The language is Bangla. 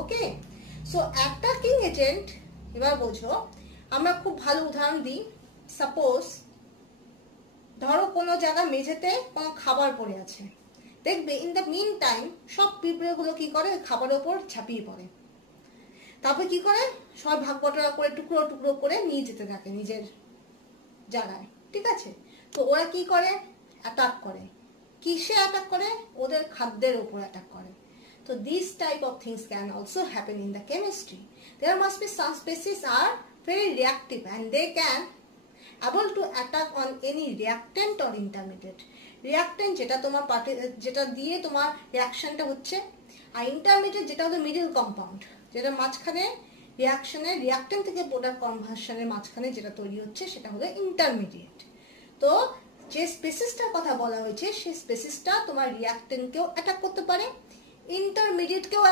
ওকে, সো অ্যাটাকিং এজেন্ট, এবার বোঝো, আমরা খুব ভালো উদাহরণ দিই। সাপোজ ধরো কোনো জায়গা মেঝেতে কোনো খাবার পড়ে আছে, দেখবে ইন দ্য মিন টাইম সব পিঁপড়েগুলো কি করে, খাবারের ওপর ঝাঁপিয়ে পড়ে। তারপর কি করে, সব ভাগ বটরা করে টুকরো টুকরো করে নিয়ে যেতে থাকে নিজের জায়গায়, ঠিক আছে। তো ওরা কি করে, অ্যাটাক করে। কিসে অ্যাটাক করে, ওদের খাদ্যের উপর অ্যাটাক করে। So these type of things can also happen in the chemistry. There must be some species are very reactive and they can able to attack on any reactant or intermediate. Reactant যেটা তোমার যেটা দিয়ে তোমার রিঅ্যাকশনটা হচ্ছে, আর ইন্টারমিডিয়েট যেটা হলো মিডল কম্পাউন্ড, যেটা মাঝখানে রিঅ্যাকশনের রিঅ্যাকট্যান্ট থেকে প্রোডাক্ট কনভার্সনের মাঝখানে যেটা তৈরি হচ্ছে সেটা হলো ইন্টারমিডিয়েট। তো যে স্পেসিসটার কথা বলা হয়েছে সেই স্পেসিসটা তোমার রিঅ্যাকট্যান্টকেও অ্যাটাক করতে পারে, ইন্টারমিডিয়েটকেও